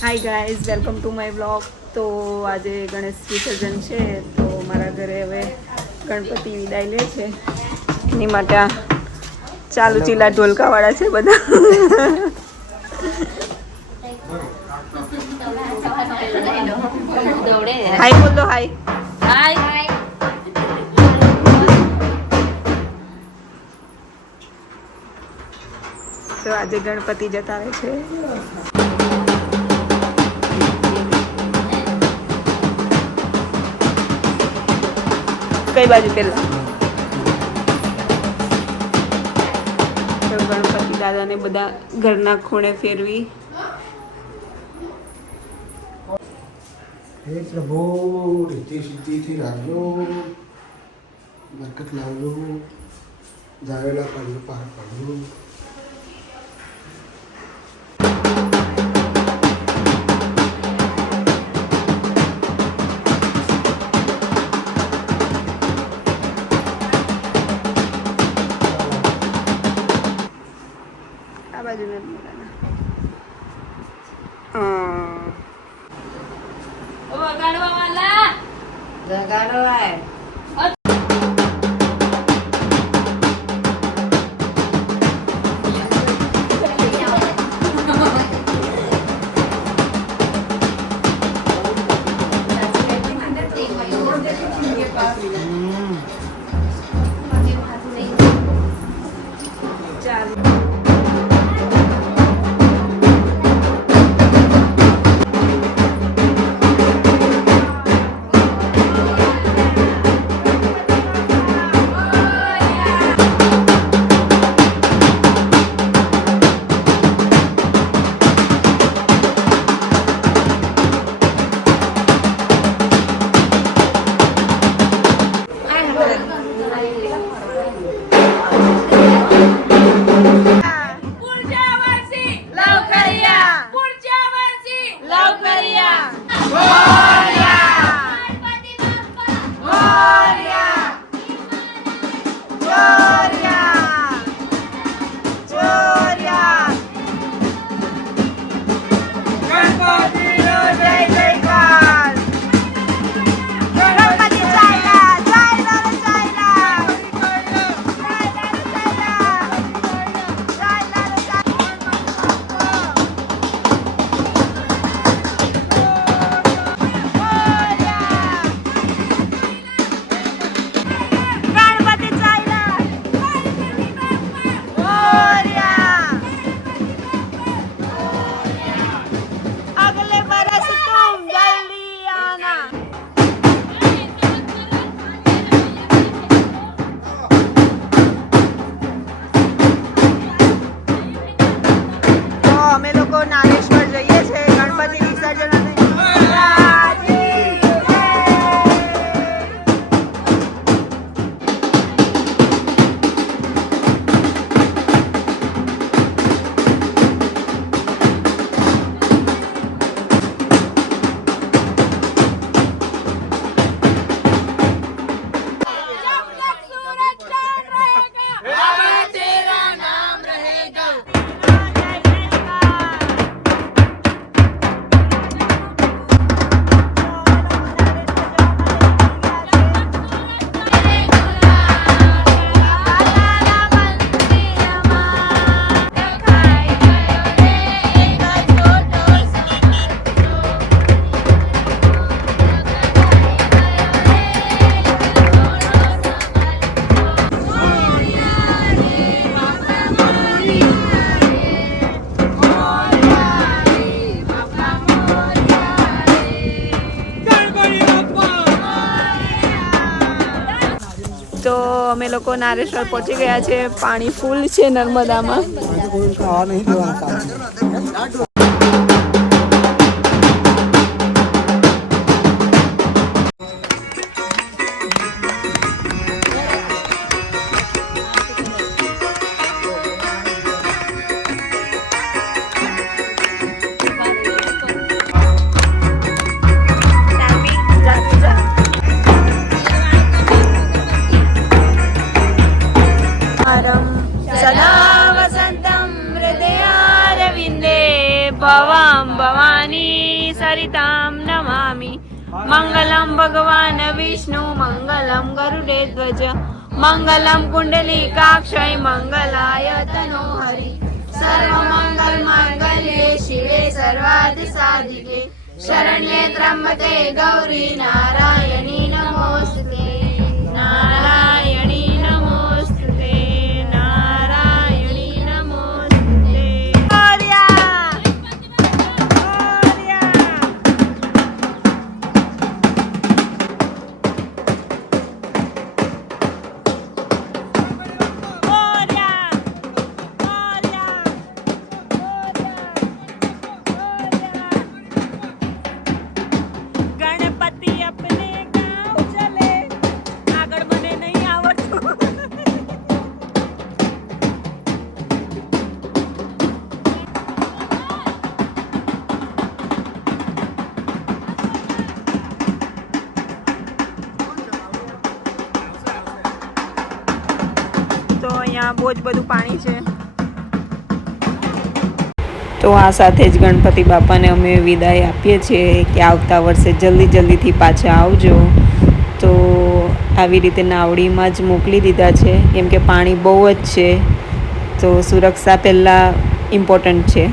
Hi guys, welcome to my blog. તો આજે ગણેશ વિસર્જન છે, તો મારા ઘરે હવે ગણપતિ વિદાય લે છે. એની માટે ચાલુ ચીલા ઢોલકાવાળા છે બધા. હાય બોલ દો, હાય હાય. તો આજે ગણપતિ જતા રહે છે. કઈ બાજુ પેલા તો ગણપતિ દાદાને બધા ઘરના ખૂણે ફેરવી. હે પ્રભુ, રીતિ સિદ્ધિથી રાખજો, બરકત લાવજો, જાવેલા પાડજો, પાર પાડજો. આ બાજુ નથી જગાડો આય તો અમે લોકો નારેશ્વર પહોંચી ગયા છે. પાણી ફૂલ છે નર્મદામાં. सदा वसन्तं हृदयारविन्दे सरितां नमामि मंगलम भगवान विष्णु मंगलम गरुडे ध्वज मंगलम कुंडलीकाक्षय मंगलाय तनोहरि सर्वमंगल मांगल्ये शिवे सर्वार्थ साधिके शरण्ये त्र्यंबके गौरी नारायणी नमोस्तुते नारायणी नमोस्तुते नारायणी नमोस्तुते मोरया मोरया मोरया मोरया गणपति अपने गाँव चले आगळ મને નહીં આવડતું તો અહીંયા બહુ જ બધું પાણી છે તો આ સાથે જ ગણપતિ બાપાને અમે વિદાય આપીએ છીએ કે આવતા વર્ષે જલ્દીથી પાછા આવજો તો આવી રીતે નાવડીમાં જ મોકલી દીધા છે કેમ કે પાણી બહુ જ છે તો સુરક્ષા પહેલાં ઇમ્પોર્ટન્ટ છે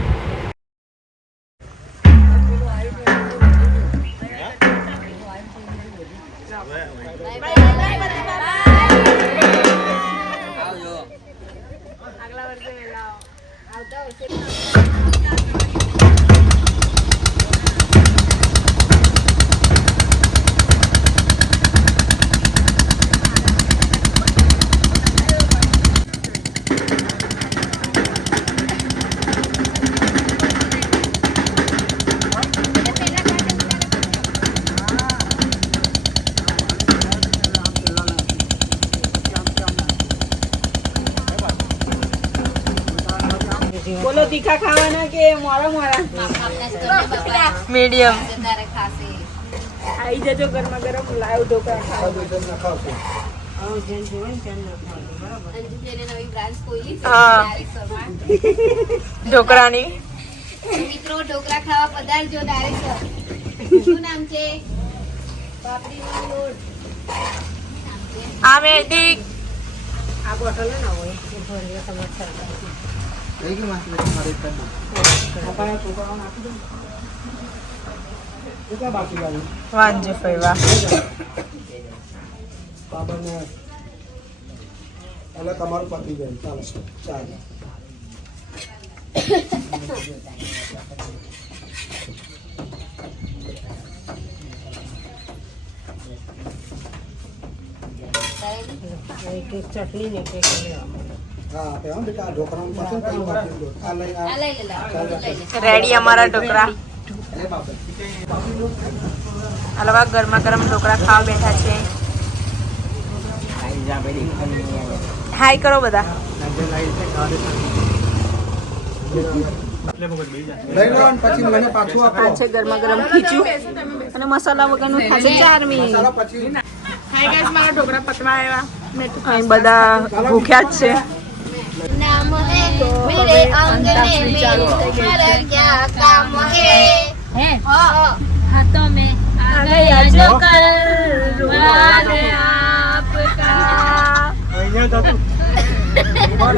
બોલો તીખા ખાવાના કે મોરા મીડિયમ આવી જજો ગરમા ગરમ લાઈવ ઢોકળા ખાવા ઢોકળાની મિત્રો ઢોકળા ખાવા પધારજો ડાયરેક્ટ શું નામ છે પાપડીનો લોટ આ મેથી આ બોટલ ના હોય એ ભરીએ તમારે કઈ કે માસી મારે કરી આપણા છોકરાઓ નાખી દો કેટલા બાકી લાવી વાંજે ફેવા બાબાને એટલે તમારું પતી જાય ચાલો ચાલો ચટણી ને કે હા આપે હા બેટા આ ઢોકળાનું પસંદ કયું બાકી દો આ લઈ આ લઈ લે રેડી અમારા ઢોકળા એ બાબા હલવા ગરમા ગરમ ઢોકળા ખાવા બેઠા છે હાય કરો બધા લઈ લો અને પછી મને પાછું આપો આ છે ગરમા ગરમ ખીચું અને મસાલા વગરનું ખાશે ચારમી મસાલા પછી હાય ગાઈસ મારા ઢોકળા પતવા આવ્યા અહીં બધા ભૂખ્યા જ છે नाम है मेरे अंगने में तुम्हारा क्या काम है हाथों में आ गया जो कल रुमाल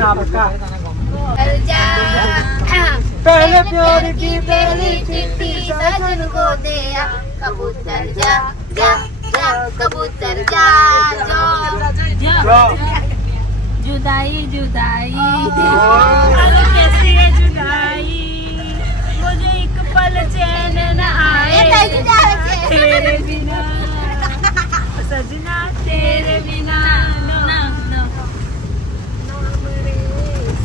आपका कर जा पहले प्यार की पहली चिट्ठी सजन को दे आ कबूतर जा जा जा कबूतर जा जा जुदाई जुदाई कैसी है जुदाई मुझे एक पल चैन न आए तेरे बिना सजना तेरे बिना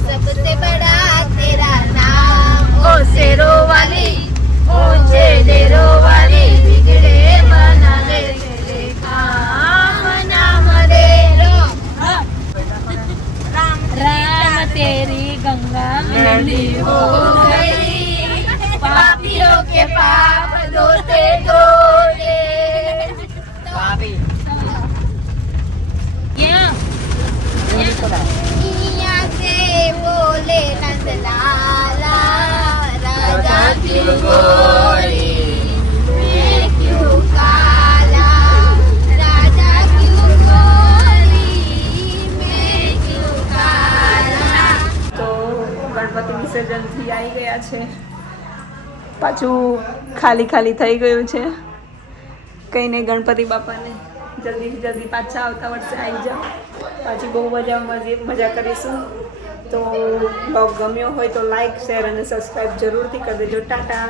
सबसे बड़ा तेरा नाम ओ शेरो वाली ऊंचे डेरो वाली बिगड़े बना दे तेरे काम नाम दे राम तेरी गंगा मेली हो गई पापियों के पाप धोते धोते यहाँ से बोले नंदलाला राजा की गोरी આવી ગયા છે, પાછું ખાલી ખાલી થઈ ગયું છે. કંઈ નહીં, ગણપતિ બાપાને જલ્દીથી જલ્દી પાછા આવતા વર્ષે આવી જાઓ, પાછી બહુ મજા કરીશું. તો બ્લોગ ગમ્યો હોય તો લાઈક, શેર અને સબસ્ક્રાઈબ જરૂરથી કરી દેજો. ટાટા.